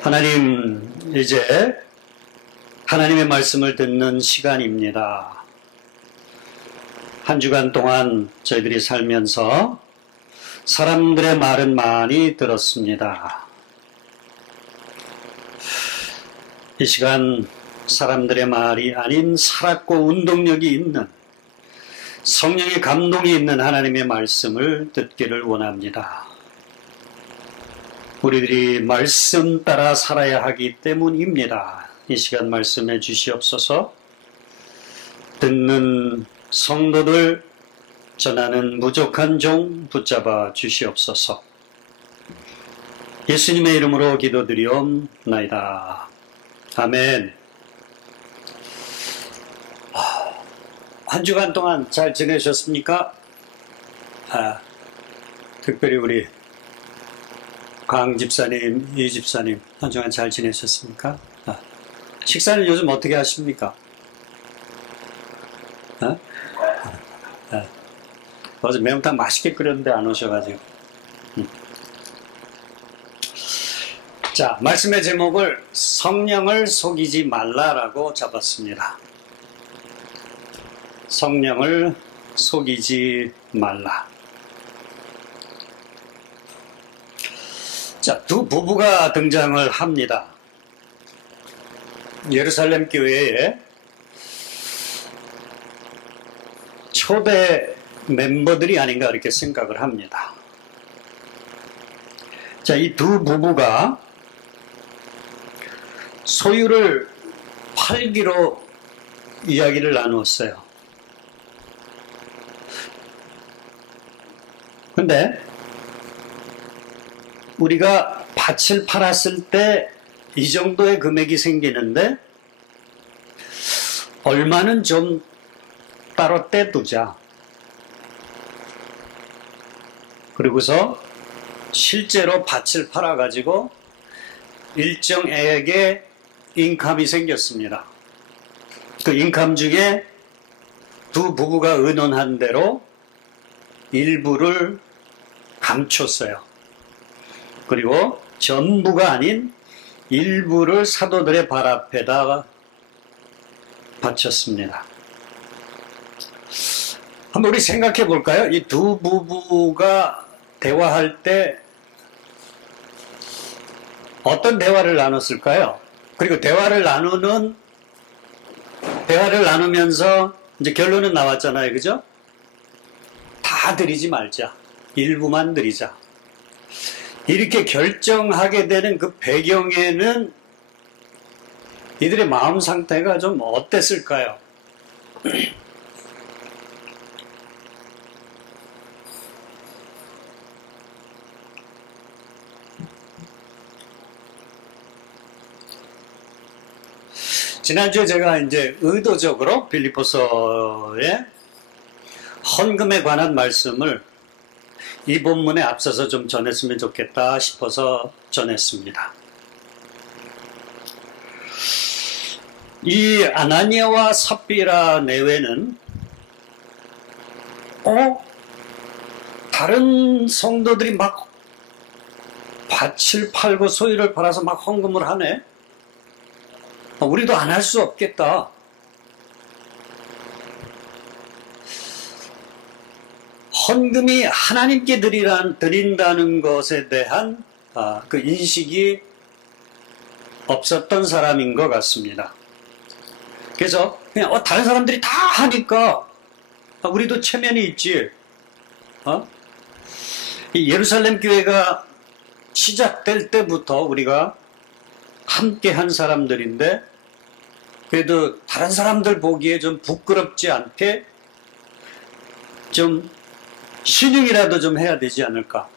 하나님, 이제 하나님의 말씀을 듣는 시간입니다. 한 주간 동안 저희들이 살면서 사람들의 말은 많이 들었습니다. 이 시간 사람들의 말이 아닌 살았고 운동력이 있는 성령의 감동이 있는 하나님의 말씀을 듣기를 원합니다. 우리들이 말씀 따라 살아야 하기 때문입니다. 이 시간 말씀해 주시옵소서. 듣는 성도들, 전하는 부족한 종 붙잡아 주시옵소서. 예수님의 이름으로 기도드리옵나이다. 아멘. 한 주간 동안 잘 지내셨습니까? 특별히 우리 강 집사님, 이 집사님, 한 주간 잘 지내셨습니까? 식사는 요즘 어떻게 하십니까? 어제 매운탕 맛있게 끓였는데 안 오셔가지고. 자, 말씀의 제목을 성령을 속이지 말라라고 잡았습니다. 성령을 속이지 말라. 자, 두 부부가 등장을 합니다. 예루살렘 교회에 초대 멤버들이 아닌가 이렇게 생각을 합니다. 자, 이 두 부부가 소유를 팔기로 이야기를 나누었어요. 근데 우리가 밭을 팔았을 때 이 정도의 금액이 생기는데 얼마는 좀 따로 떼두자. 그리고서 실제로 밭을 팔아가지고 일정액의 인컴이 생겼습니다. 그 인컴 중에 두 부부가 의논한 대로 일부를 감췄어요. 그리고 전부가 아닌 일부를 사도들의 발 앞에다가 바쳤습니다. 한번 우리 생각해 볼까요? 이 두 부부가 대화할 때 어떤 대화를 나눴을까요? 그리고 대화를 나누면서 이제 결론은 나왔잖아요. 그죠? 다 드리지 말자. 일부만 드리자. 이렇게 결정하게 되는 그 배경에는 이들의 마음 상태가 좀 어땠을까요? 지난주에 제가 이제 의도적으로 빌립보서의 헌금에 관한 말씀을 이 본문에 앞서서 좀 전했으면 좋겠다 싶어서 전했습니다. 이 아나니아와 삽비라 내외는 다른 성도들이 막 밭을 팔고 소유를 팔아서 막 헌금을 하네. 우리도 안 할 수 없겠다. 헌금이 하나님께 드린다는 것에 대한 그 인식이 없었던 사람인 것 같습니다. 그래서 그냥 다른 사람들이 다 하니까 우리도 체면이 있지. 이 예루살렘 교회가 시작될 때부터 우리가 함께 한 사람들인데 그래도 다른 사람들 보기에 좀 부끄럽지 않게 좀 신용이라도 좀 해야 되지 않을까.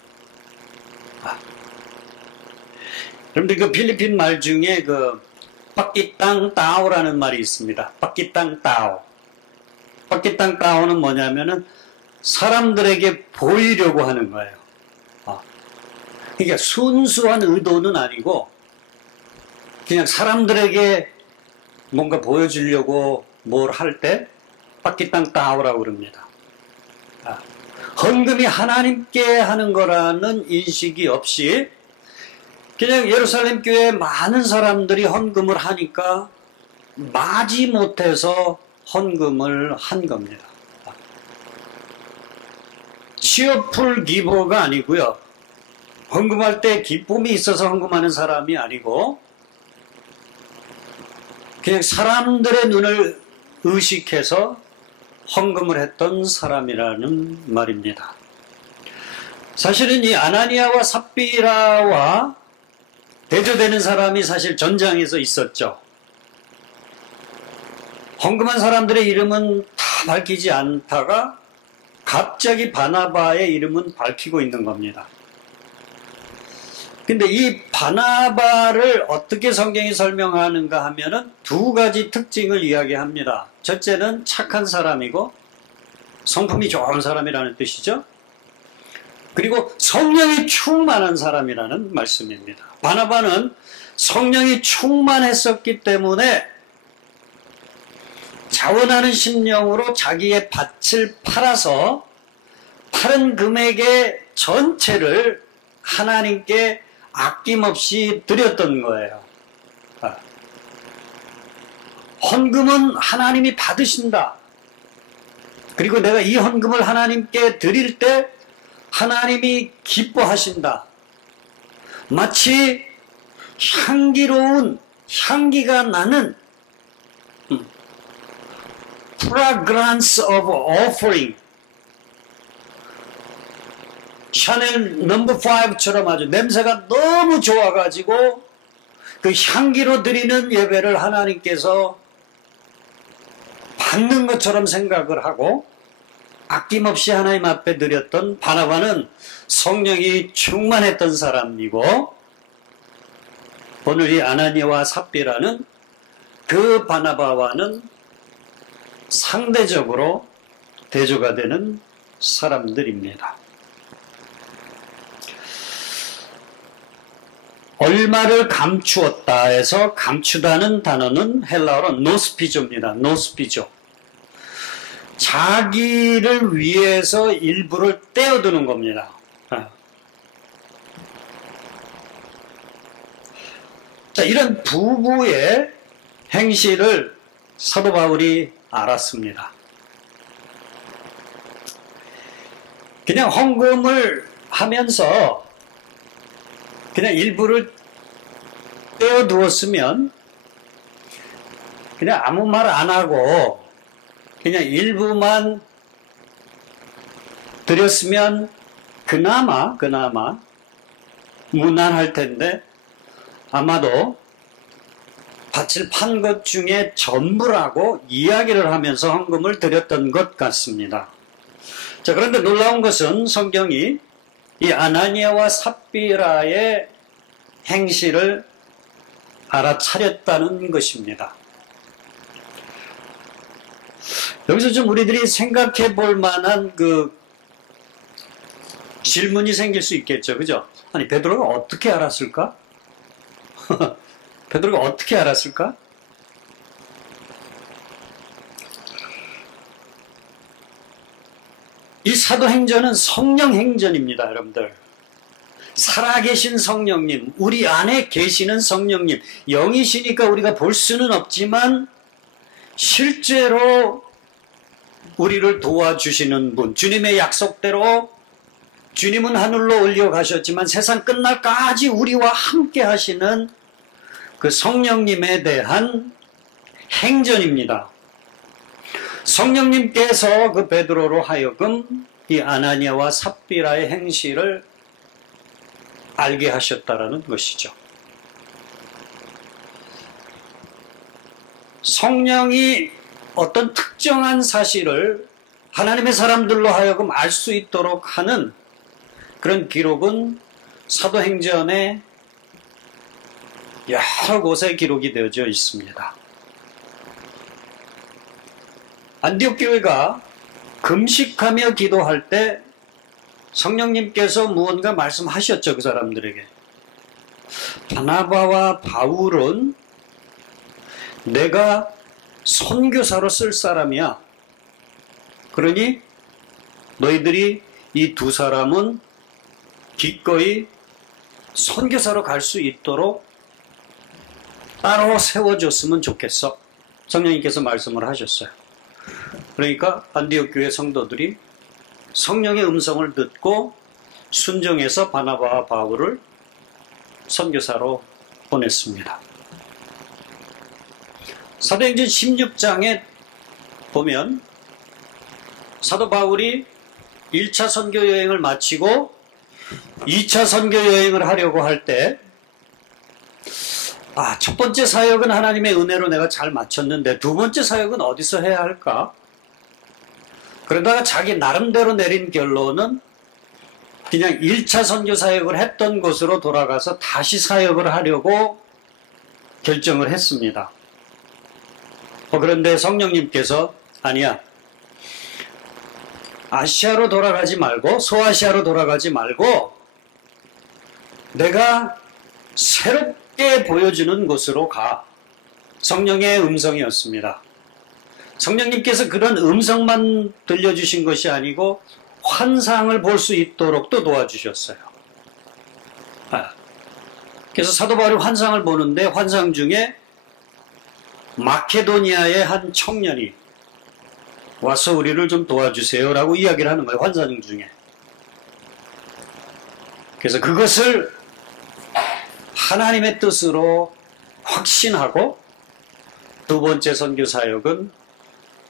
여러분들 그 필리핀 말 중에 그 빠끼땅 따오라는 말이 있습니다. 빠끼땅 따오. 빠끼땅 따오는 뭐냐면은 사람들에게 보이려고 하는 거예요. 그러니까 순수한 의도는 아니고 그냥 사람들에게 뭔가 보여주려고 뭘 할 때 빠끼땅 따오라고 그럽니다. 헌금이 하나님께 하는 거라는 인식이 없이 그냥 예루살렘 교회에 많은 사람들이 헌금을 하니까 마지못해서 헌금을 한 겁니다. 치어풀 기버가 아니고요. 헌금할 때 기쁨이 있어서 헌금하는 사람이 아니고 그냥 사람들의 눈을 의식해서 헌금을 했던 사람이라는 말입니다. 사실은 이 아나니아와 삽비라와 대조되는 사람이 사실 전장에서 있었죠. 헌금한 사람들의 이름은 다 밝히지 않다가 갑자기 바나바의 이름은 밝히고 있는 겁니다. 근데 이 바나바를 어떻게 성경이 설명하는가 하면은 두 가지 특징을 이야기합니다. 첫째는 착한 사람이고 성품이 좋은 사람이라는 뜻이죠. 그리고 성령이 충만한 사람이라는 말씀입니다. 바나바는 성령이 충만했었기 때문에 자원하는 심령으로 자기의 밭을 팔아서 파는 금액의 전체를 하나님께 아낌없이 드렸던 거예요. 헌금은 하나님이 받으신다. 그리고 내가 이 헌금을 하나님께 드릴 때 하나님이 기뻐하신다. 마치 향기로운 향기가 나는 fragrance of offering 샤넬 넘버 5처럼 아주 냄새가 너무 좋아가지고 그 향기로 드리는 예배를 하나님께서 받는 것처럼 생각을 하고 아낌없이 하나님 앞에 드렸던 바나바는 성령이 충만했던 사람이고 오늘 이 아나니아와 삽비라는 그 바나바와는 상대적으로 대조가 되는 사람들입니다. 얼마를 감추었다 해서 감추다는 단어는 헬라어로 노스피조입니다. 노스피조. 자기를 위해서 일부를 떼어두는 겁니다. 자, 이런 부부의 행실을 사도 바울이 알았습니다. 그냥 헌금을 하면서 그냥 일부를 떼어두었으면 그냥 아무 말 안 하고 그냥 일부만 드렸으면 그나마 무난할 텐데 아마도 밭을 판 것 중에 전부라고 이야기를 하면서 헌금을 드렸던 것 같습니다. 자, 그런데 놀라운 것은 성경이 이 아나니아와 삽비라의 행실을 알아차렸다는 것입니다. 여기서 좀 우리들이 생각해 볼 만한 그 질문이 생길 수 있겠죠. 그죠? 아니, 베드로가 어떻게 알았을까? 베드로가 어떻게 알았을까? 이 사도행전은 성령행전입니다, 여러분들. 살아계신 성령님, 우리 안에 계시는 성령님, 영이시니까 우리가 볼 수는 없지만 실제로 우리를 도와주시는 분, 주님의 약속대로 주님은 하늘로 올려가셨지만 세상 끝날까지 우리와 함께 하시는 그 성령님에 대한 행전입니다. 성령님께서 그 베드로로 하여금 이 아나니아와 삽비라의 행실을 알게 하셨다라는 것이죠. 성령이 어떤 특정한 사실을 하나님의 사람들로 하여금 알 수 있도록 하는 그런 기록은 사도행전에 여러 곳에 기록이 되어져 있습니다. 안디옥 교회가 금식하며 기도할 때 성령님께서 무언가 말씀하셨죠, 그 사람들에게. 바나바와 바울은 내가 선교사로 쓸 사람이야. 그러니 너희들이 이 두 사람은 기꺼이 선교사로 갈 수 있도록 따로 세워줬으면 좋겠어. 성령님께서 말씀을 하셨어요. 그러니까 안디옥 교회 성도들이 성령의 음성을 듣고 순종해서 바나바와 바울을 선교사로 보냈습니다. 사도행전 16장에 보면 사도 바울이 1차 선교 여행을 마치고 2차 선교 여행을 하려고 할 때, 첫 번째 사역은 하나님의 은혜로 내가 잘 마쳤는데 두 번째 사역은 어디서 해야 할까? 그러다가 자기 나름대로 내린 결론은 그냥 1차 선교 사역을 했던 곳으로 돌아가서 다시 사역을 하려고 결정을 했습니다. 그런데 성령님께서 아니야, 아시아로 돌아가지 말고 소아시아로 돌아가지 말고 내가 새롭게 보여주는 곳으로 가. 성령의 음성이었습니다. 성령님께서 그런 음성만 들려주신 것이 아니고 환상을 볼 수 있도록 또 도와주셨어요. 그래서 사도 바울이 환상을 보는데 환상 중에 마케도니아의 한 청년이 와서 우리를 좀 도와주세요 라고 이야기를 하는 거예요. 환상 중에. 그래서 그것을 하나님의 뜻으로 확신하고 두 번째 선교 사역은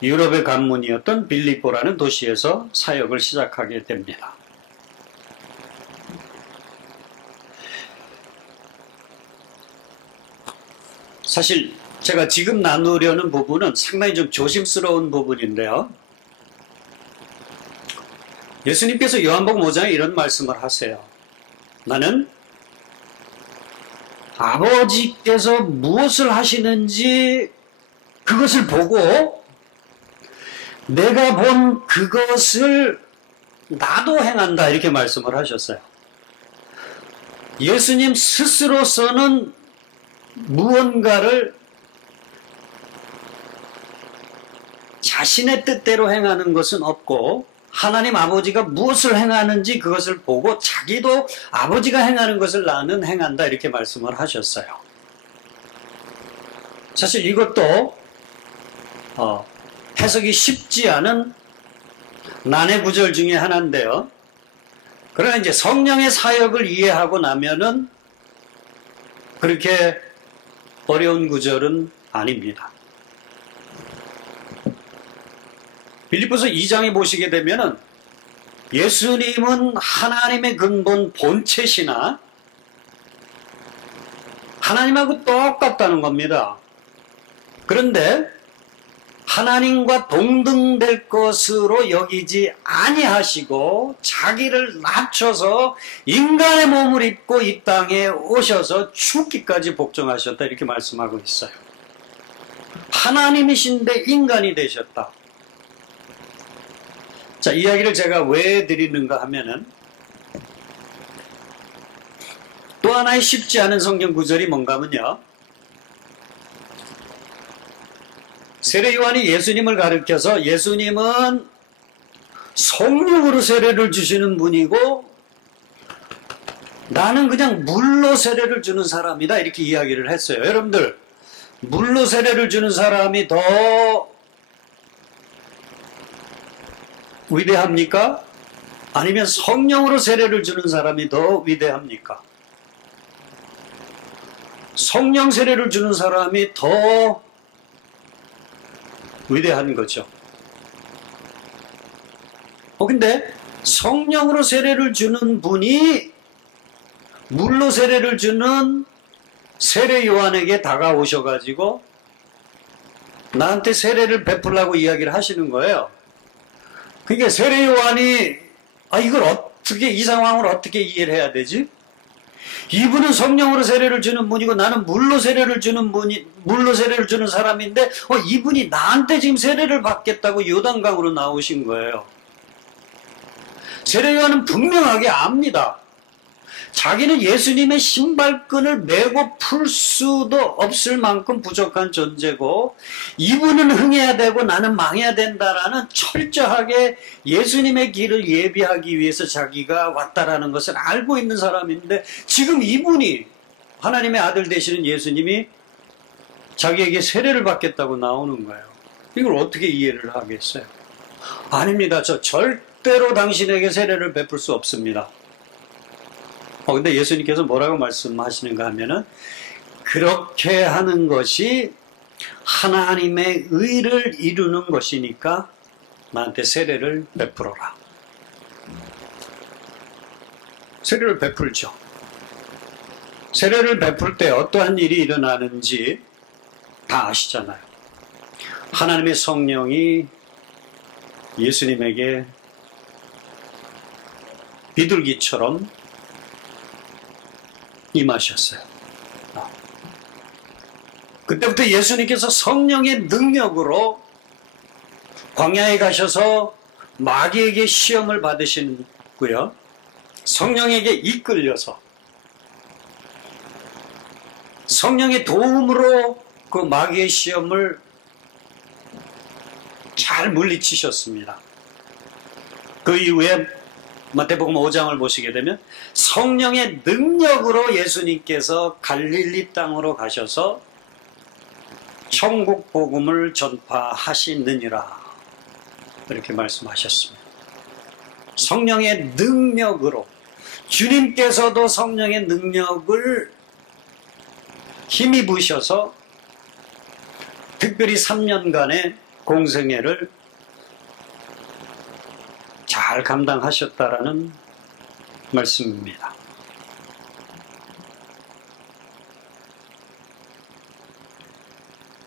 유럽의 관문이었던 빌립보라는 도시에서 사역을 시작하게 됩니다. 사실 제가 지금 나누려는 부분은 상당히 좀 조심스러운 부분인데요. 예수님께서 요한복음 5장에 이런 말씀을 하세요. 나는 아버지께서 무엇을 하시는지 그것을 보고 내가 본 그것을 나도 행한다 이렇게 말씀을 하셨어요. 예수님 스스로서는 무언가를 자신의 뜻대로 행하는 것은 없고 하나님 아버지가 무엇을 행하는지 그것을 보고 자기도 아버지가 행하는 것을 나는 행한다 이렇게 말씀을 하셨어요. 사실 이것도 해석이 쉽지 않은 난해 구절 중에 하나인데요. 그러나 이제 성령의 사역을 이해하고 나면은 그렇게 어려운 구절은 아닙니다. 빌립보서 2장에 보시게 되면은 예수님은 하나님의 근본 본체시나 하나님하고 똑같다는 겁니다. 그런데 하나님과 동등될 것으로 여기지 아니하시고 자기를 낮춰서 인간의 몸을 입고 이 땅에 오셔서 죽기까지 복종하셨다 이렇게 말씀하고 있어요. 하나님이신데 인간이 되셨다. 자, 이야기를 제가 왜 드리는가 하면은 또 하나의 쉽지 않은 성경 구절이 뭔가 하면요. 세례 요한이 예수님을 가르쳐서 예수님은 성령으로 세례를 주시는 분이고 나는 그냥 물로 세례를 주는 사람이다 이렇게 이야기를 했어요. 여러분들 물로 세례를 주는 사람이 더 위대합니까? 아니면 성령으로 세례를 주는 사람이 더 위대합니까? 성령 세례를 주는 사람이 더 위대한 거죠. 근데 성령으로 세례를 주는 분이 물로 세례를 주는 세례 요한에게 다가오셔가지고 나한테 세례를 베풀라고 이야기를 하시는 거예요. 그러니까 세례 요한이 이걸 어떻게 이 상황을 어떻게 이해를 해야 되지? 이분은 성령으로 세례를 주는 분이고 나는 물로 세례를 주는 사람인데 이분이 나한테 지금 세례를 받겠다고 요단강으로 나오신 거예요. 세례 요한은 분명하게 압니다. 자기는 예수님의 신발끈을 메고 풀 수도 없을 만큼 부족한 존재고 이분은 흥해야 되고 나는 망해야 된다라는 철저하게 예수님의 길을 예비하기 위해서 자기가 왔다라는 것을 알고 있는 사람인데 지금 이분이 하나님의 아들 되시는 예수님이 자기에게 세례를 받겠다고 나오는 거예요. 이걸 어떻게 이해를 하겠어요? 아닙니다. 저 절대로 당신에게 세례를 베풀 수 없습니다. 근데 예수님께서 뭐라고 말씀하시는가 하면은 그렇게 하는 것이 하나님의 의를 이루는 것이니까 나한테 세례를 베풀어라. 세례를 베풀죠. 세례를 베풀 때 어떠한 일이 일어나는지 다 아시잖아요. 하나님의 성령이 예수님에게 비둘기처럼 임하셨어요. 그때부터 예수님께서 성령의 능력으로 광야에 가셔서 마귀에게 시험을 받으시고요. 성령에게 이끌려서 성령의 도움으로 그 마귀의 시험을 잘 물리치셨습니다. 그 이후에 마태복음 5장을 보시게 되면 성령의 능력으로 예수님께서 갈릴리 땅으로 가셔서 천국 복음을 전파하시느니라 이렇게 말씀하셨습니다. 성령의 능력으로 주님께서도 성령의 능력을 힘입으셔서 특별히 3년간의 공생애를 잘 감당하셨다라는 말씀입니다.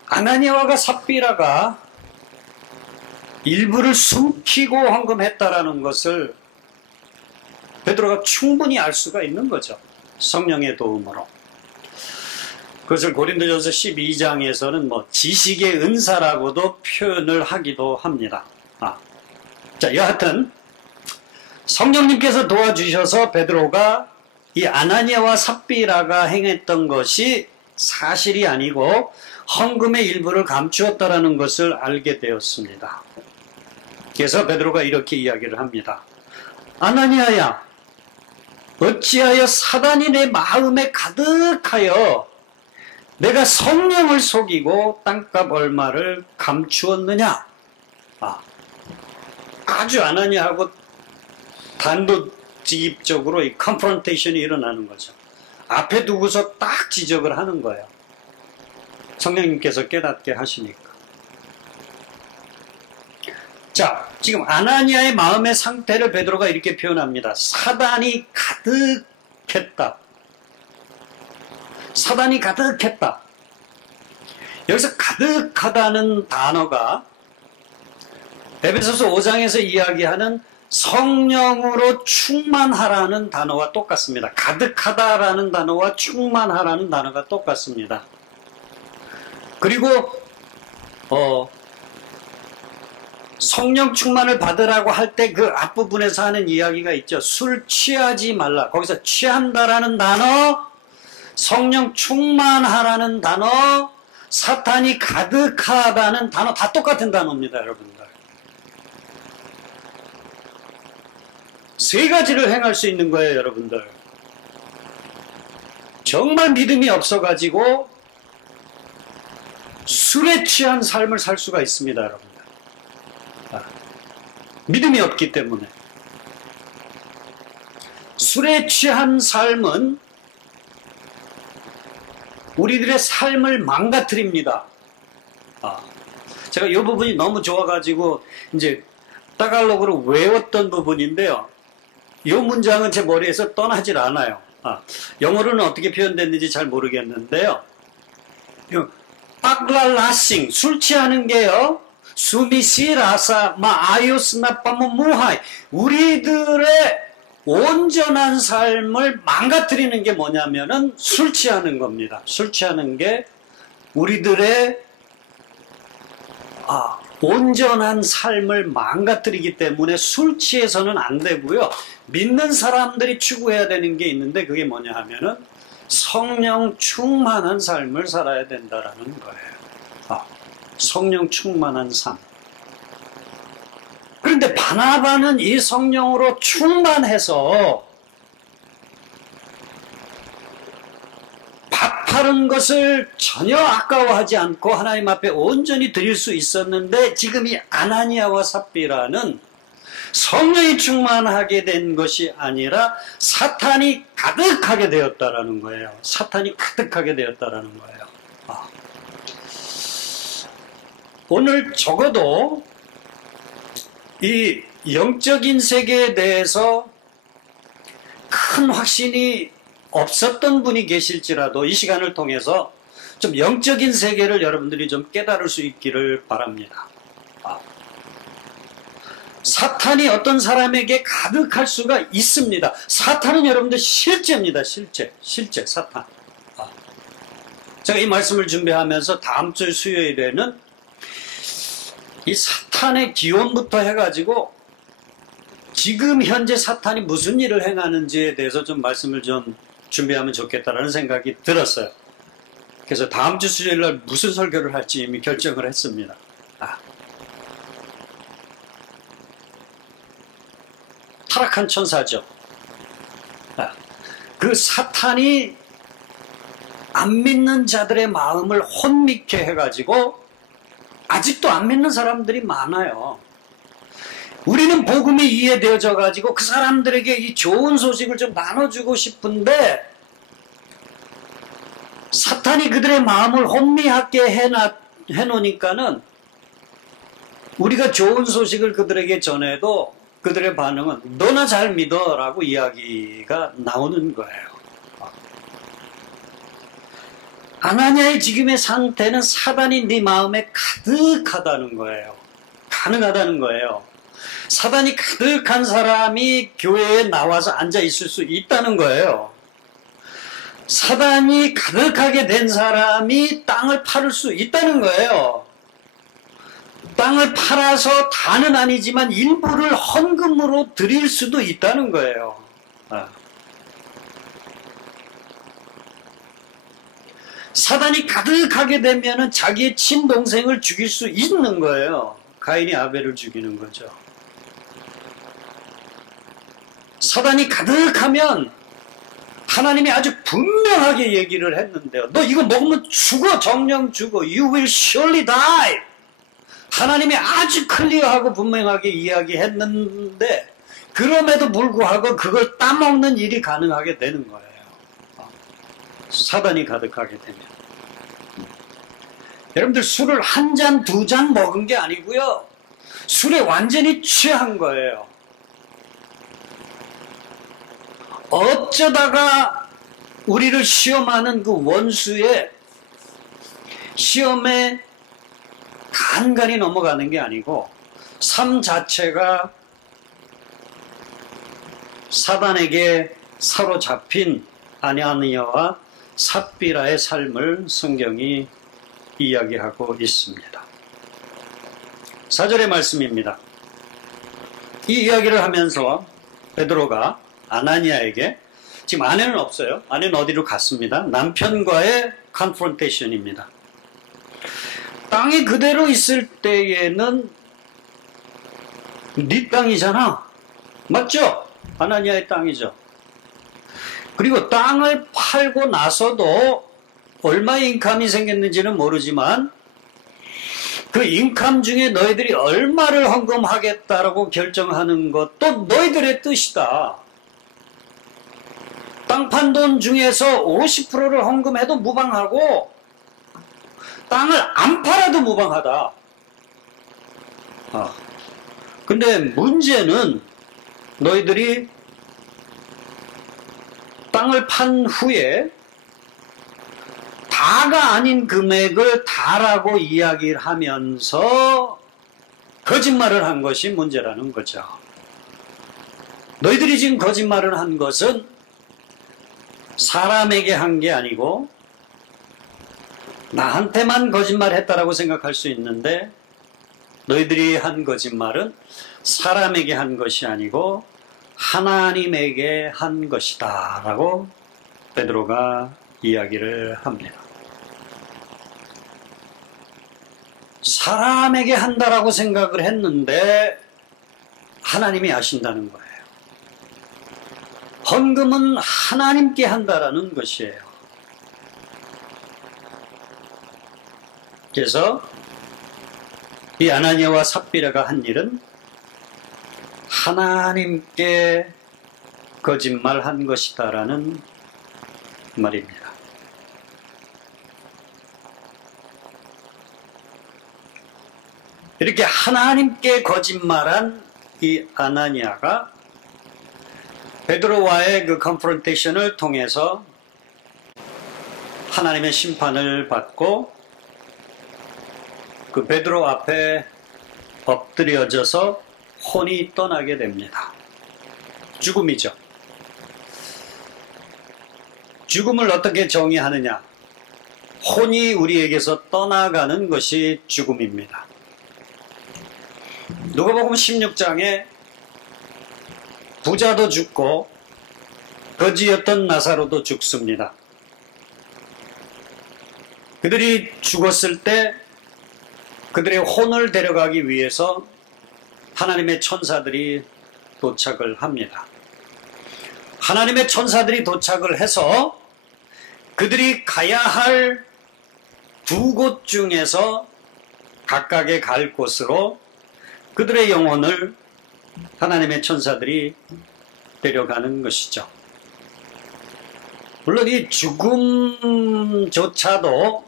아나니아와 삽비라가 일부를 숨기고 헌금했다라는 것을 베드로가 충분히 알 수가 있는 거죠. 성령의 도움으로. 그것을 고린도전서 12장에서는 지식의 은사라고도 표현을 하기도 합니다. 자, 여하튼 성령님께서 도와주셔서 베드로가 이 아나니아와 삽비라가 행했던 것이 사실이 아니고 헌금의 일부를 감추었다라는 것을 알게 되었습니다. 그래서 베드로가 이렇게 이야기를 합니다. 아나니아야, 어찌하여 사단이 내 마음에 가득하여 내가 성령을 속이고 땅값 얼마를 감추었느냐? 아주 아나니아하고 단도직입적으로 이 컨프런테이션이 일어나는 거죠. 앞에 두고서 딱 지적을 하는 거예요. 성령님께서 깨닫게 하시니까. 자, 지금 아나니아의 마음의 상태를 베드로가 이렇게 표현합니다. 사단이 가득했다. 사단이 가득했다. 여기서 가득하다는 단어가 에베소서 5장에서 이야기하는 성령으로 충만하라는 단어와 똑같습니다. 가득하다라는 단어와 충만하라는 단어가 똑같습니다. 그리고 성령 충만을 받으라고 할 때 그 앞부분에서 하는 이야기가 있죠. 술 취하지 말라. 거기서 취한다라는 단어, 성령 충만하라는 단어, 사탄이 가득하다는 단어 다 똑같은 단어입니다, 여러분들. 세 가지를 행할 수 있는 거예요, 여러분들. 정말 믿음이 없어가지고 술에 취한 삶을 살 수가 있습니다, 여러분들. 믿음이 없기 때문에. 술에 취한 삶은 우리들의 삶을 망가뜨립니다. 제가 이 부분이 너무 좋아가지고 이제 따갈록으로 외웠던 부분인데요. 이 문장은 제 머리에서 떠나질 않아요. 영어로는 어떻게 표현됐는지 잘 모르겠는데요. 빠글라싱, 술 취하는 게요. 수미시라사 마아요스나 빠모무하이, 우리들의 온전한 삶을 망가뜨리는 게 뭐냐면은 술 취하는 겁니다. 술 취하는 게 우리들의 온전한 삶을 망가뜨리기 때문에 술 취해서는 안 되고요. 믿는 사람들이 추구해야 되는 게 있는데 그게 뭐냐 하면은 성령 충만한 삶을 살아야 된다라는 거예요. 성령 충만한 삶. 그런데 바나바는 이 성령으로 충만해서 밥하는 것을 전혀 아까워하지 않고 하나님 앞에 온전히 드릴 수 있었는데 지금 이 아나니아와 삽비라는 성령이 충만하게 된 것이 아니라 사탄이 가득하게 되었다라는 거예요. 사탄이 가득하게 되었다라는 거예요. 오늘 적어도 이 영적인 세계에 대해서 큰 확신이 없었던 분이 계실지라도 이 시간을 통해서 좀 영적인 세계를 여러분들이 좀 깨달을 수 있기를 바랍니다. 사탄이 어떤 사람에게 가득할 수가 있습니다. 사탄은 여러분들 실제입니다. 실제 사탄. 제가 이 말씀을 준비하면서 다음 주 수요일에는 이 사탄의 기원부터 해가지고 지금 현재 사탄이 무슨 일을 행하는지에 대해서 좀 말씀을 좀 준비하면 좋겠다라는 생각이 들었어요. 그래서 다음 주 수요일 날 무슨 설교를 할지 이미 결정을 했습니다. 타락한 천사죠. 그 사탄이 안 믿는 자들의 마음을 혼미케 해가지고 아직도 안 믿는 사람들이 많아요. 우리는 복음이 이해되어져 가지고 그 사람들에게 이 좋은 소식을 좀 나눠주고 싶은데 사탄이 그들의 마음을 혼미하게 해놓으니까는 우리가 좋은 소식을 그들에게 전해도 그들의 반응은 너나 잘 믿어 라고 이야기가 나오는 거예요. 아나니아의 지금의 상태는 사단이 네 마음에 가득하다는 거예요. 가능하다는 거예요. 사단이 가득한 사람이 교회에 나와서 앉아 있을 수 있다는 거예요. 사단이 가득하게 된 사람이 땅을 팔을 수 있다는 거예요. 땅을 팔아서 다는 아니지만 일부를 헌금으로 드릴 수도 있다는 거예요. 사단이 가득하게 되면 자기의 친동생을 죽일 수 있는 거예요. 가인이 아벨을 죽이는 거죠. 사단이 가득하면 하나님이 아주 분명하게 얘기를 했는데요. 너 이거 먹으면 죽어. 정령 죽어. You will surely die. 하나님이 아주 클리어하고 분명하게 이야기했는데 그럼에도 불구하고 그걸 따먹는 일이 가능하게 되는 거예요. 사단이 가득하게 되면. 여러분들 술을 한 잔, 두 잔 먹은 게 아니고요. 술에 완전히 취한 거예요. 어쩌다가 우리를 시험하는 그 원수의 시험에 간간히 넘어가는 게 아니고 삶 자체가 사단에게 사로잡힌 아나니아와 삽비라의 삶을 성경이 이야기하고 있습니다. 4절의 말씀입니다. 이 이야기를 하면서 베드로가 아나니아에게 지금 아내는 없어요. 아내는 어디로 갔습니다. 남편과의 컨프런테이션입니다. 땅이 그대로 있을 때에는 네 땅이잖아. 맞죠? 아나니아의 땅이죠. 그리고 땅을 팔고 나서도 얼마의 인컴이 생겼는지는 모르지만 그 인컴 중에 너희들이 얼마를 헌금하겠다라고 결정하는 것도 너희들의 뜻이다. 땅 판 돈 중에서 50%를 헌금해도 무방하고 땅을 안 팔아도 무방하다. 근데 문제는 너희들이 땅을 판 후에 다가 아닌 금액을 다라고 이야기를 하면서 거짓말을 한 것이 문제라는 거죠. 너희들이 지금 거짓말을 한 것은 사람에게 한 게 아니고 나한테만 거짓말했다라고 생각할 수 있는데 너희들이 한 거짓말은 사람에게 한 것이 아니고 하나님에게 한 것이다 라고 베드로가 이야기를 합니다. 사람에게 한다라고 생각을 했는데 하나님이 아신다는 거예요. 헌금은 하나님께 한다라는 것이에요. 그래서 이 아나니아와 삽비라가 한 일은 하나님께 거짓말한 것이다라는 말입니다. 이렇게 하나님께 거짓말한 이 아나니아가 베드로와의 그 컨프런테이션을 통해서 하나님의 심판을 받고 그 베드로 앞에 엎드려져서 혼이 떠나게 됩니다. 죽음이죠. 죽음을 어떻게 정의하느냐? 혼이 우리에게서 떠나가는 것이 죽음입니다. 누가복음 16장에 부자도 죽고 거지였던 나사로도 죽습니다. 그들이 죽었을 때 그들의 혼을 데려가기 위해서 하나님의 천사들이 도착을 합니다. 하나님의 천사들이 도착을 해서 그들이 가야 할 두 곳 중에서 각각의 갈 곳으로 그들의 영혼을 하나님의 천사들이 데려가는 것이죠. 물론 이 죽음조차도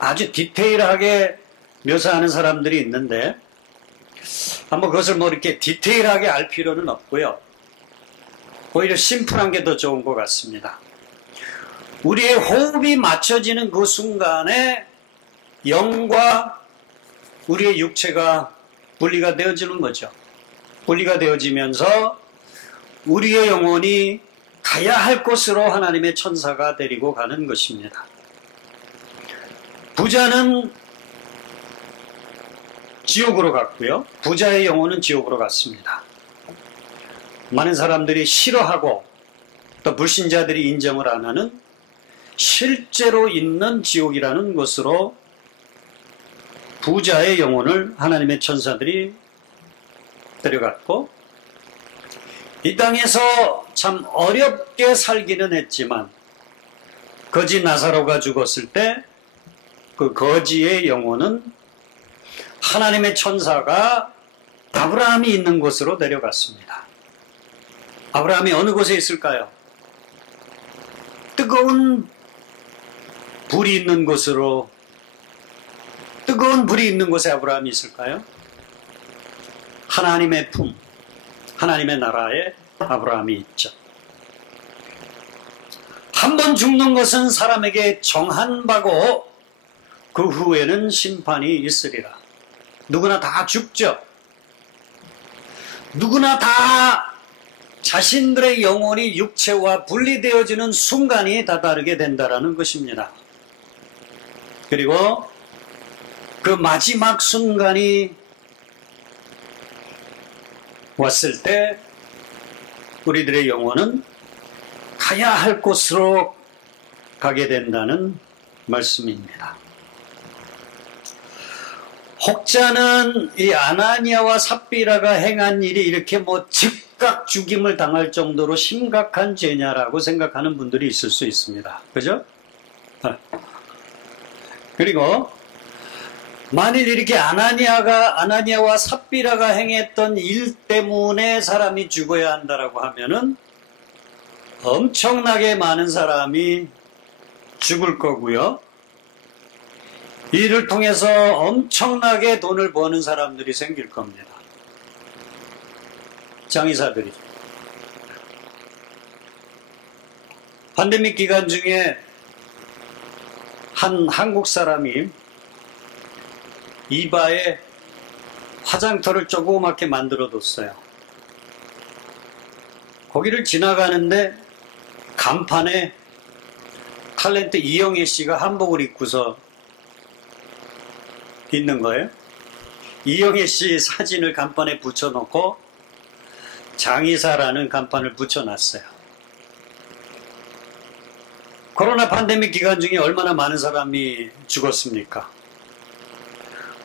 아주 디테일하게 묘사하는 사람들이 있는데 한번 그것을 뭐 이렇게 디테일하게 알 필요는 없고요. 오히려 심플한 게 더 좋은 것 같습니다. 우리의 호흡이 맞춰지는 그 순간에 영과 우리의 육체가 분리가 되어지는 거죠. 분리가 되어지면서 우리의 영혼이 가야 할 곳으로 하나님의 천사가 데리고 가는 것입니다. 부자는 지옥으로 갔고요. 부자의 영혼은 지옥으로 갔습니다. 많은 사람들이 싫어하고 또 불신자들이 인정을 안 하는 실제로 있는 지옥이라는 것으로 부자의 영혼을 하나님의 천사들이 데려갔고 이 땅에서 참 어렵게 살기는 했지만 거지 나사로가 죽었을 때 그 거지의 영혼은 하나님의 천사가 아브라함이 있는 곳으로 데려갔습니다. 아브라함이 어느 곳에 있을까요? 뜨거운 불이 있는 곳으로 뜨거운 불이 있는 곳에 아브라함이 있을까요? 하나님의 품, 하나님의 나라에 아브라함이 있죠. 한 번 죽는 것은 사람에게 정한 바고 그 후에는 심판이 있으리라. 누구나 다 죽죠. 누구나 다 자신들의 영혼이 육체와 분리되어지는 순간이 다다르게 된다는 것입니다. 그리고 그 마지막 순간이 왔을 때 우리들의 영혼은 가야 할 곳으로 가게 된다는 말씀입니다. 혹자는 이 아나니아와 삽비라가 행한 일이 이렇게 뭐 즉각 죽임을 당할 정도로 심각한 죄냐라고 생각하는 분들이 있을 수 있습니다. 그죠? 그리고 만일 이렇게 아나니아와 삽비라가 행했던 일 때문에 사람이 죽어야 한다라고 하면은 엄청나게 많은 사람이 죽을 거고요. 이를 통해서 엄청나게 돈을 버는 사람들이 생길 겁니다. 장의사들이. 팬데믹 기간 중에 한 한국 사람이 이바에 화장터를 조그맣게 만들어뒀어요. 거기를 지나가는데 간판에 탤런트 이영애 씨가 한복을 입고서 있는 거예요. 이영애 씨 사진을 간판에 붙여놓고 장의사라는 간판을 붙여놨어요. 코로나 팬데믹 기간 중에 얼마나 많은 사람이 죽었습니까?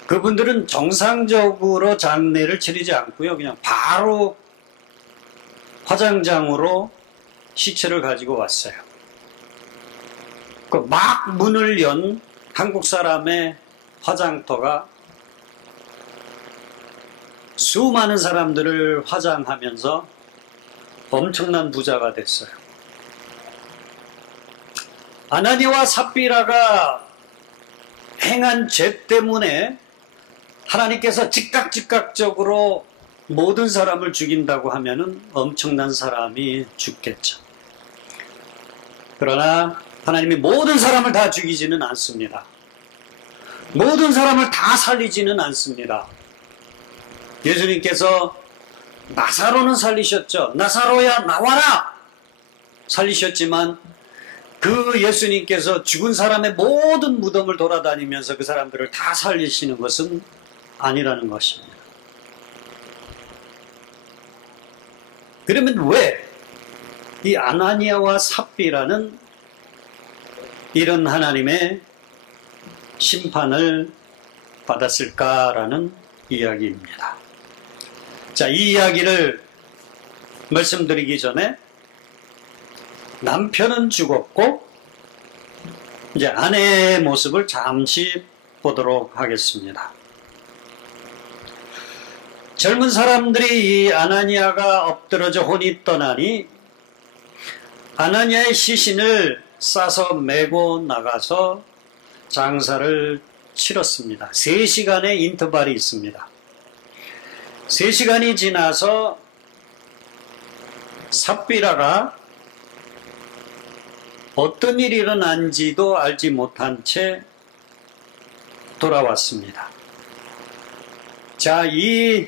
그분들은 정상적으로 장례를 치르지 않고요. 그냥 바로 화장장으로 시체를 가지고 왔어요. 그 막 문을 연 한국 사람의 화장터가 수많은 사람들을 화장하면서 엄청난 부자가 됐어요. 아나니와 삽비라가 행한 죄 때문에 하나님께서 즉각적으로 모든 사람을 죽인다고 하면은 엄청난 사람이 죽겠죠. 그러나 하나님이 모든 사람을 다 죽이지는 않습니다. 모든 사람을 다 살리지는 않습니다. 예수님께서 나사로는 살리셨죠. 나사로야 나와라! 살리셨지만 그 예수님께서 죽은 사람의 모든 무덤을 돌아다니면서 그 사람들을 다 살리시는 것은 아니라는 것입니다. 그러면 왜 이 아나니아와 삽비라는 이런 하나님의 심판을 받았을까라는 이야기입니다. 자, 이 이야기를 말씀드리기 전에 남편은 죽었고 이제 아내의 모습을 잠시 보도록 하겠습니다. 젊은 사람들이 이 아나니아가 엎드러져 혼이 떠나니 아나니아의 시신을 싸서 메고 나가서 장사를 치렀습니다. 3시간의 인터벌이 있습니다. 3시간이 지나서 삽비라가 어떤 일이 일어난지도 알지 못한 채 돌아왔습니다. 자, 이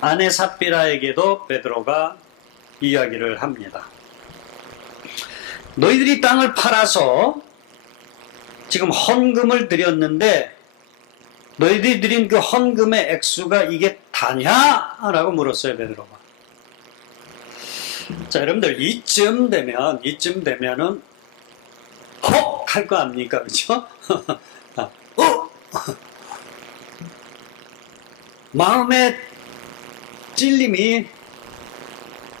아내 삽비라에게도 베드로가 이야기를 합니다. 너희들이 땅을 팔아서 지금 헌금을 드렸는데 너희들이 드린 그 헌금의 액수가 이게 다냐? 라고 물었어요, 베드로가. 자, 여러분들 이쯤 되면은 헉! 할 거 아닙니까? 그죠? 마음에 찔림이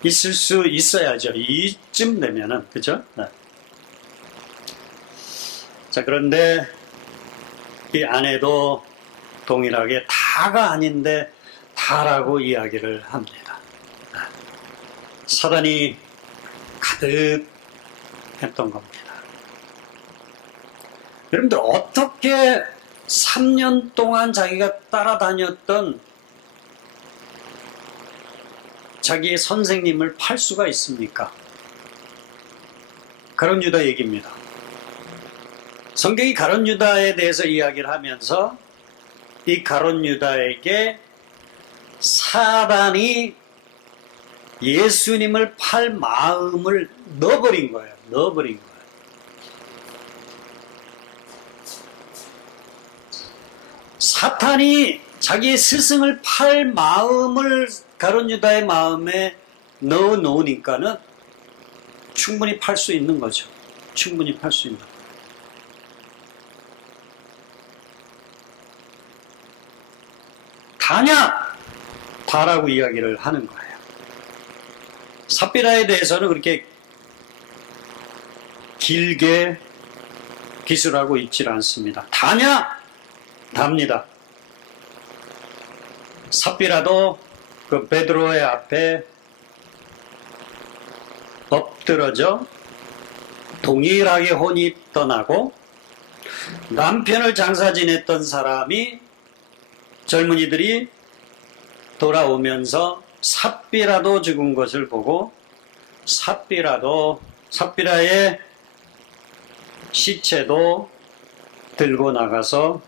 있을 수 있어야죠. 이쯤 되면은, 그죠? 네. 자, 그런데 이 아내도 동일하게 다가 아닌데 다라고 이야기를 합니다. 네. 사단이 가득 했던 겁니다. 여러분들 어떻게 3년 동안 자기가 따라다녔던 자기의 선생님을 팔 수가 있습니까? 가룟 유다 얘기입니다. 성경이 가룟 유다에 대해서 이야기를 하면서 이 가룟 유다에게 사단이 예수님을 팔 마음을 넣어버린 거예요. 사탄이 자기의 스승을 팔 마음을 가룟 유다의 마음에 넣어 놓으니까는 충분히 팔 수 있는 거죠. 충분히 팔 수 있는 거예요. 다냐? 다라고 이야기를 하는 거예요. 삽비라에 대해서는 그렇게 길게 기술하고 있질 않습니다. 다냐? 답니다. 삽비라도 그 베드로의 앞에 엎드러져 동일하게 혼이 떠나고 남편을 장사 지냈던 사람이 젊은이들이 돌아오면서 삽비라도 죽은 것을 보고 삽비라의 시체도 들고 나가서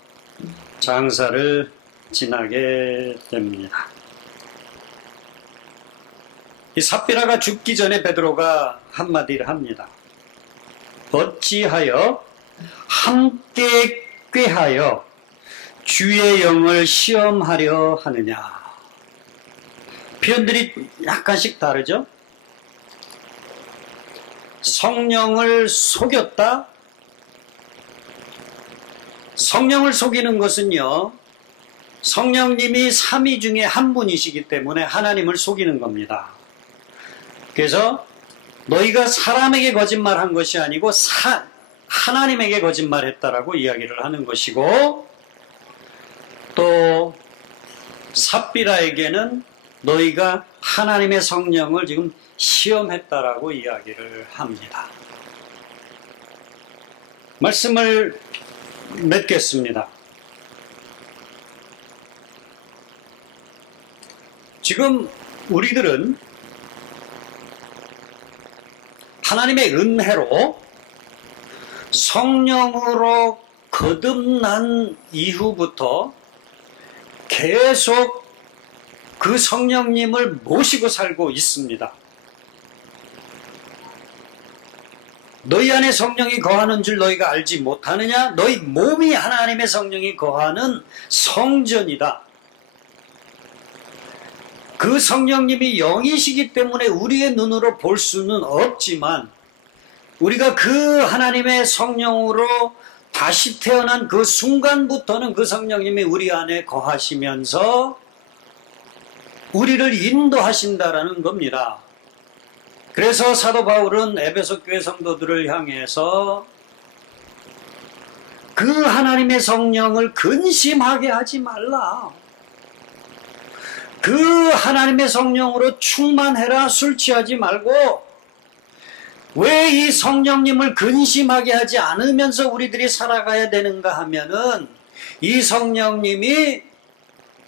장사를 지나게 됩니다. 이 삽비라가 죽기 전에 베드로가 한마디를 합니다. 어찌하여 함께 꾀하여 주의 영을 시험하려 하느냐. 표현들이 약간씩 다르죠? 성령을 속였다. 성령을 속이는 것은요, 성령님이 삼위 중에 한 분이시기 때문에 하나님을 속이는 겁니다. 그래서 너희가 사람에게 거짓말한 것이 아니고 하나님에게 거짓말했다라고 이야기를 하는 것이고, 또 삽비라에게는 너희가 하나님의 성령을 지금 시험했다라고 이야기를 합니다. 말씀을 맺겠습니다. 지금 우리들은 하나님의 은혜로 성령으로 거듭난 이후부터 계속 그 성령님을 모시고 살고 있습니다. 너희 안에 성령이 거하는 줄 너희가 알지 못하느냐? 너희 몸이 하나님의 성령이 거하는 성전이다. 그 성령님이 영이시기 때문에 우리의 눈으로 볼 수는 없지만, 우리가 그 하나님의 성령으로 다시 태어난 그 순간부터는 그 성령님이 우리 안에 거하시면서 우리를 인도하신다라는 겁니다. 그래서 사도 바울은 에베소 교회 성도들을 향해서 그 하나님의 성령을 근심하게 하지 말라. 그 하나님의 성령으로 충만해라. 술 취하지 말고. 왜 이 성령님을 근심하게 하지 않으면서 우리들이 살아가야 되는가 하면은, 이 성령님이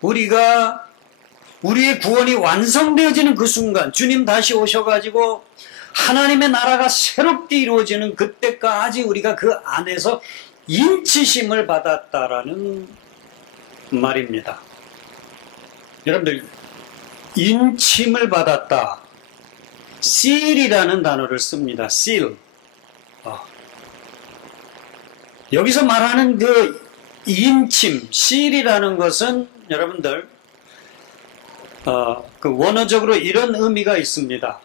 우리의 구원이 완성되어지는 그 순간, 주님 다시 오셔가지고 하나님의 나라가 새롭게 이루어지는 그때까지 우리가 그 안에서 인치심을 받았다라는 말입니다. 여러분들, 인침을 받았다. seal이라는 단어를 씁니다. seal. 여기서 말하는 그 인침, seal이라는 것은 여러분들, 그 원어적으로 이런 의미가 있습니다.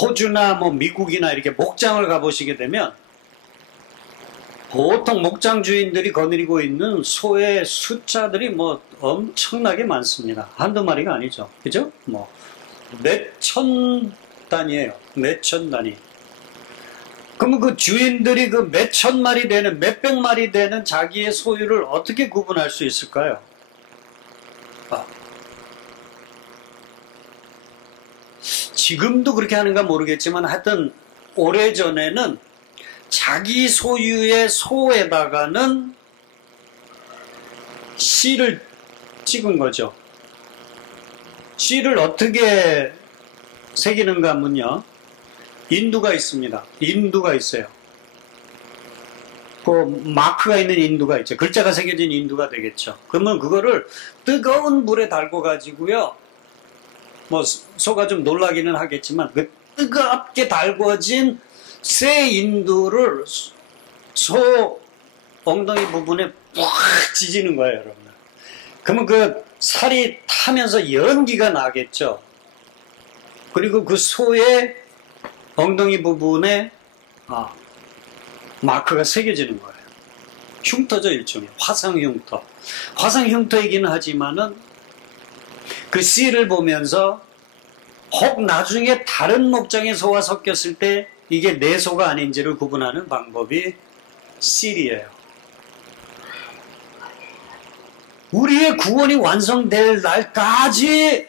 호주나 미국이나 이렇게 목장을 가보시게 되면 보통 목장 주인들이 거느리고 있는 소의 숫자들이 엄청나게 많습니다. 한두 마리가 아니죠. 그죠? 몇천 단위예요. 몇천 단위. 그러면 그 주인들이 그 몇천 마리 되는, 몇백 마리 되는 자기의 소유를 어떻게 구분할 수 있을까요? 지금도 그렇게 하는가 모르겠지만 하여튼 오래전에는 자기 소유의 소에다가는 씨를 찍은 거죠. 씨를 어떻게 새기는가 하면요, 인두가 있습니다. 인두가 있어요. 그 마크가 있는 인두가 있죠. 글자가 새겨진 인두가 되겠죠. 그러면 그거를 뜨거운 물에 담궈 가지고요, 소가 좀 놀라기는 하겠지만 그 뜨겁게 달궈진 새 인두를 소 엉덩이 부분에 푹 지지는 거예요, 여러분. 그러면 그 살이 타면서 연기가 나겠죠. 그리고 그 소의 엉덩이 부분에 마크가 새겨지는 거예요. 흉터죠, 일종의. 화상 흉터. 화상 흉터이기는 하지만은 그 씨를 보면서 혹 나중에 다른 목장의 소와 섞였을 때 이게 내 소가 아닌지를 구분하는 방법이 씨이에요. 우리의 구원이 완성될 날까지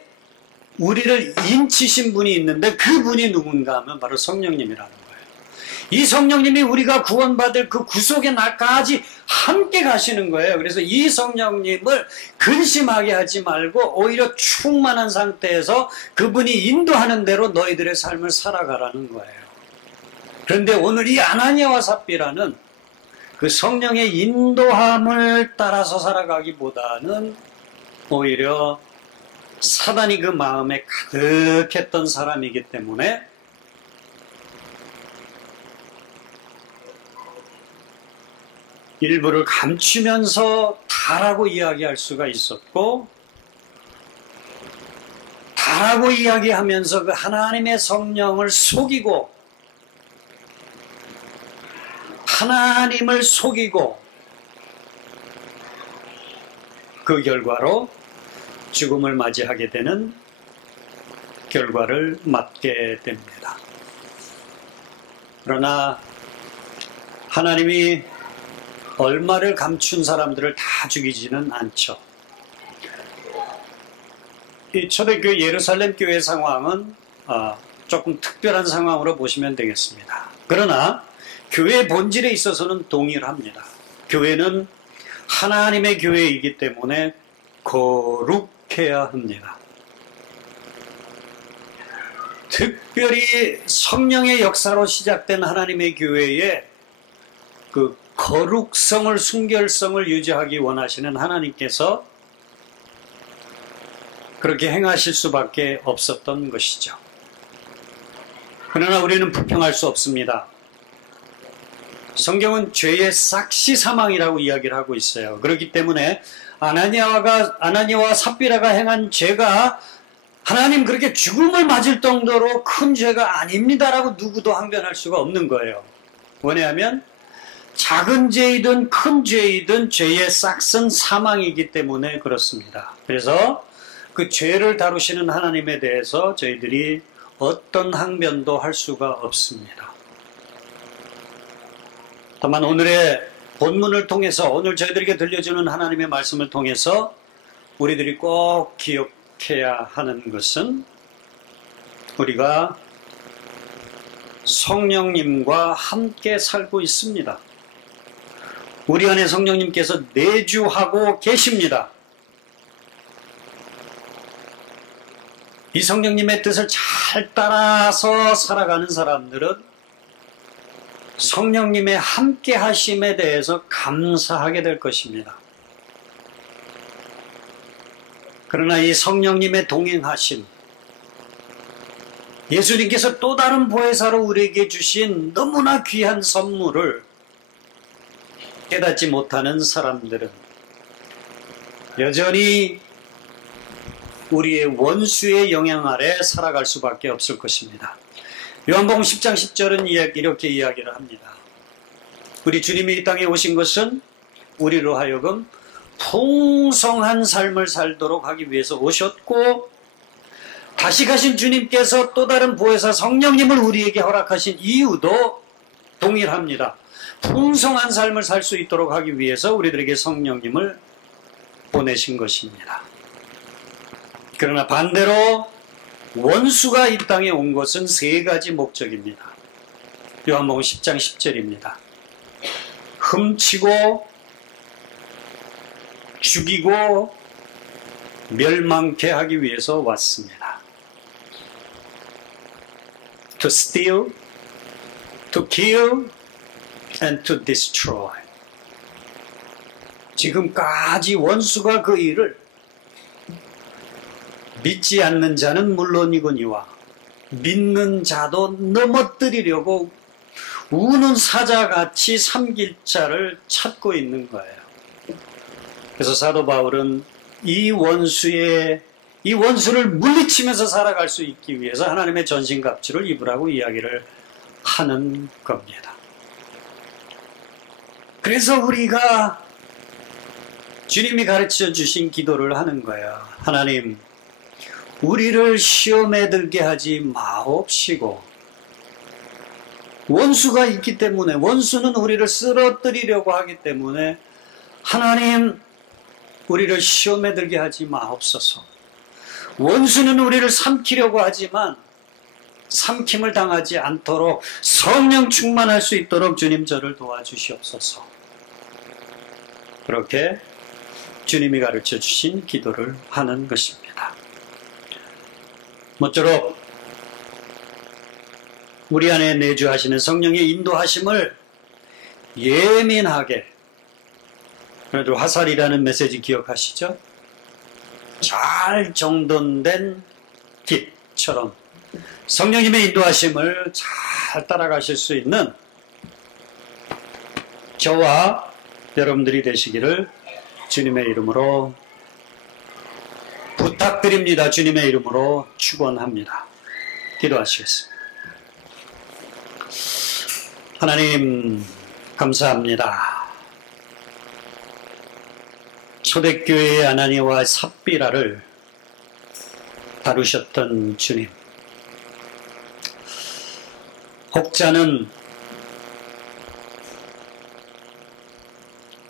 우리를 인치신 분이 있는데, 그분이 누군가 하면 바로 성령님이라는 거예요. 이 성령님이 우리가 구원받을 그 구속의 날까지 함께 가시는 거예요. 그래서 이 성령님을 근심하게 하지 말고 오히려 충만한 상태에서 그분이 인도하는 대로 너희들의 삶을 살아가라는 거예요. 그런데 오늘 이 아나니아와 삽비라는 그 성령의 인도함을 따라서 살아가기보다는 오히려 사단이 그 마음에 가득했던 사람이기 때문에 일부를 감추면서 다라고 이야기할 수가 있었고, 다라고 이야기하면서 그 하나님의 성령을 속이고, 하나님을 속이고, 그 결과로 죽음을 맞이하게 되는 결과를 맞게 됩니다. 그러나 하나님이 얼마를 감춘 사람들을 다 죽이지는 않죠. 이 초대교회 예루살렘 교회 상황은 조금 특별한 상황으로 보시면 되겠습니다. 그러나 교회의 본질에 있어서는 동일합니다. 교회는 하나님의 교회이기 때문에 거룩해야 합니다. 특별히 성령의 역사로 시작된 하나님의 교회에 그 거룩성을, 순결성을 유지하기 원하시는 하나님께서 그렇게 행하실 수밖에 없었던 것이죠. 그러나 우리는 불평할 수 없습니다. 성경은 죄의 싹시 사망이라고 이야기를 하고 있어요. 그렇기 때문에 아나니아와 삽비라가 행한 죄가 하나님 그렇게 죽음을 맞을 정도로 큰 죄가 아닙니다라고 누구도 항변할 수가 없는 거예요. 왜냐하면 작은 죄이든 큰 죄이든 죄의 싹은 사망이기 때문에 그렇습니다. 그래서 그 죄를 다루시는 하나님에 대해서 저희들이 어떤 항변도 할 수가 없습니다. 다만 오늘의 본문을 통해서, 오늘 저희들에게 들려주는 하나님의 말씀을 통해서 우리들이 꼭 기억해야 하는 것은 우리가 성령님과 함께 살고 있습니다. 우리 안에 성령님께서 내주하고 계십니다. 이 성령님의 뜻을 잘 따라서 살아가는 사람들은 성령님의 함께 하심에 대해서 감사하게 될 것입니다. 그러나 이 성령님의 동행하심, 예수님께서 또 다른 보혜사로 우리에게 주신 너무나 귀한 선물을 깨닫지 못하는 사람들은 여전히 우리의 원수의 영향 아래 살아갈 수밖에 없을 것입니다. 요한복음 10장 10절은 이렇게 이야기를 합니다. 우리 주님이 이 땅에 오신 것은 우리로 하여금 풍성한 삶을 살도록 하기 위해서 오셨고, 다시 가신 주님께서 또 다른 보혜사 성령님을 우리에게 허락하신 이유도 동일합니다. 풍성한 삶을 살 수 있도록 하기 위해서 우리들에게 성령님을 보내신 것입니다. 그러나 반대로 원수가 이 땅에 온 것은 세 가지 목적입니다. 요한복음 10장 10절입니다. 훔치고 죽이고 멸망케 하기 위해서 왔습니다. To steal, to kill, and to destroy. 지금까지 원수가 그 일을 믿지 않는 자는 물론이거니와 믿는 자도 넘어뜨리려고 우는 사자같이 삼킬 자를 찾고 있는 거예요. 그래서 사도 바울은 이 원수를 물리치면서 살아갈 수 있기 위해서 하나님의 전신갑주를 입으라고 이야기를 하는 겁니다. 그래서 우리가 주님이 가르쳐 주신 기도를 하는 거예요. 하나님, 우리를 시험에 들게 하지 마옵시고, 원수가 있기 때문에, 원수는 우리를 쓰러뜨리려고 하기 때문에 하나님, 우리를 시험에 들게 하지 마옵소서. 원수는 우리를 삼키려고 하지만 삼킴을 당하지 않도록 성령 충만할 수 있도록 주님 저를 도와주시옵소서. 그렇게 주님이 가르쳐 주신 기도를 하는 것입니다. 모쪼록 우리 안에 내주하시는 성령의 인도하심을 예민하게, 그래도 화살이라는 메시지 기억하시죠? 잘 정돈된 길처럼 성령님의 인도하심을 잘 따라가실 수 있는 저와 여러분들이 되시기를 주님의 이름으로 부탁드립니다. 주님의 이름으로 축원합니다. 기도하시겠습니다. 하나님 감사합니다. 초대교회의 아나니와 삽비라를 다루셨던 주님. 혹자는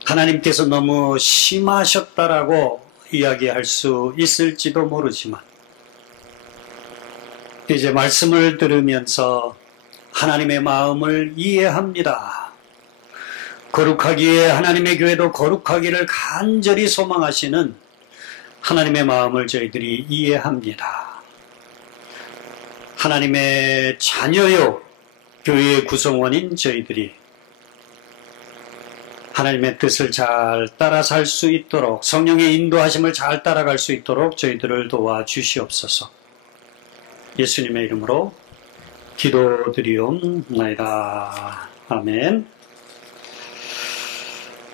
하나님께서 너무 심하셨다라고 이야기할 수 있을지도 모르지만 이제 말씀을 들으면서 하나님의 마음을 이해합니다. 거룩하기에 하나님의 교회도 거룩하기를 간절히 소망하시는 하나님의 마음을 저희들이 이해합니다. 하나님의 자녀요 교회의 구성원인 저희들이 하나님의 뜻을 잘 따라 살 수 있도록, 성령의 인도하심을 잘 따라갈 수 있도록 저희들을 도와주시옵소서. 예수님의 이름으로 기도드리옵나이다. 아멘.